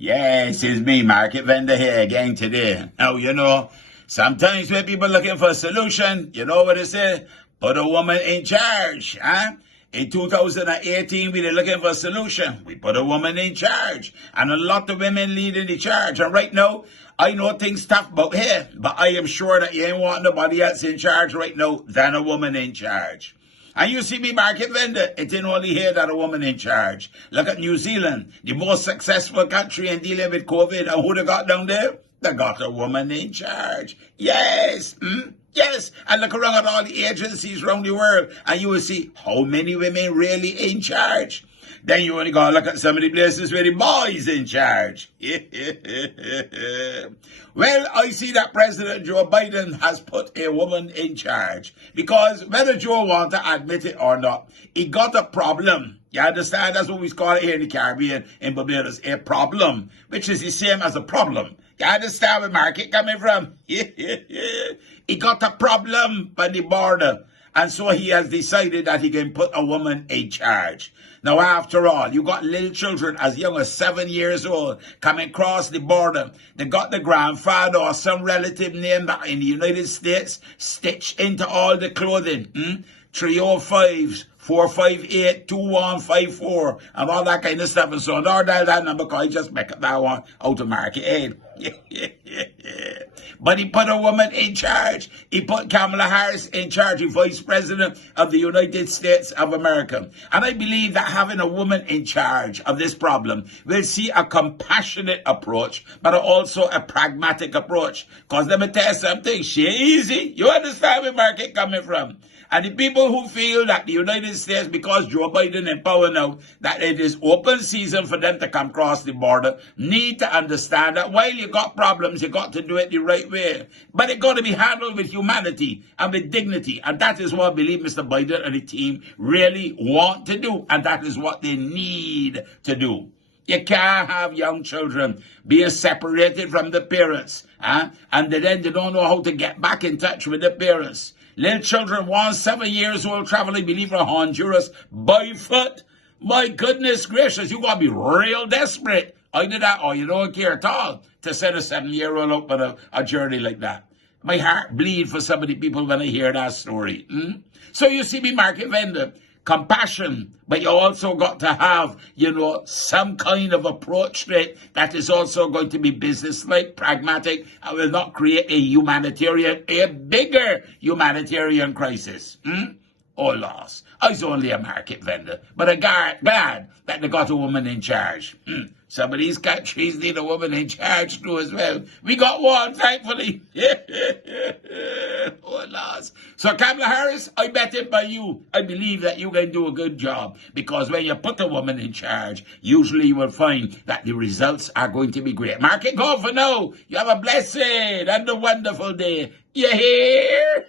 Yes, it's me, Market Vendor here again today. Now, sometimes when people looking for a solution, you know what they say? Put a woman in charge, huh? In 2018, we were looking for a solution. We put a woman in charge. And a lot of women leading the charge. And right now, I know things tough about here, but I am sure that you ain't want nobody else in charge right now than a woman in charge. And you see me, Market Vendor, it ain't only here that a woman in charge. Look at New Zealand, the most successful country in dealing with COVID. And who they got down there? They got a woman in charge. Yes, yes. And look around at all the agencies around the world, and you will see how many women really in charge. Then you only gotta look at some of the places where the boys in charge. Well, I see that President Joe Biden has put a woman in charge. Because whether Joe wants to admit it or not, he got a problem. You understand? That's what we call it here in the Caribbean, in Barbados, a problem, which is the same as a problem. You understand where Market coming from? He got a problem by the border. And so he has decided that he can put a woman in charge. Now, after all, you got little children as young as 7 years old coming across the border. They got the grandfather or some relative name that in the United States stitched into all the clothing. 305s, 458, 2154, and all that kind of stuff. And so, don't dial that number because I just make up that one out of Market Aid. But he put a woman in charge. He put Kamala Harris in charge, the Vice President of the United States of America. And I believe that having a woman in charge of this problem will see a compassionate approach, but also a pragmatic approach. Because let me tell you something, she ain't easy. You understand where Market coming from? And the people who feel that the United States, because Joe Biden in power now, that it is open season for them to come across the border, need to understand that while you got problems, you got to do it the right way. But it got to be handled with humanity and with dignity. And that is what I believe Mr. Biden and the team really want to do. And that is what they need to do. You can't have young children being separated from the parents, and then they don't know how to get back in touch with the parents. Little children, 7 years old, traveling, believe from Honduras by foot. My goodness gracious, you gotta be real desperate. Either that or you don't care at all to send a 7-year-old out on a journey like that. My heart bleeds for some of the people when I hear that story. So you see me, Market Vendor, compassion, but you also got to have, some kind of approach to it that is also going to be business-like, pragmatic, and will not create a bigger humanitarian crisis. Oh, loss. I was only a Market Vendor, but I'm glad that they got a woman in charge. Some of these countries need a woman in charge too as well. We got one, thankfully. Oh, loss. So, Kamala Harris, I bet it by you. I believe that you can do a good job, because when you put a woman in charge, usually you will find that the results are going to be great. Market, go for now. You have a blessed and a wonderful day. You hear?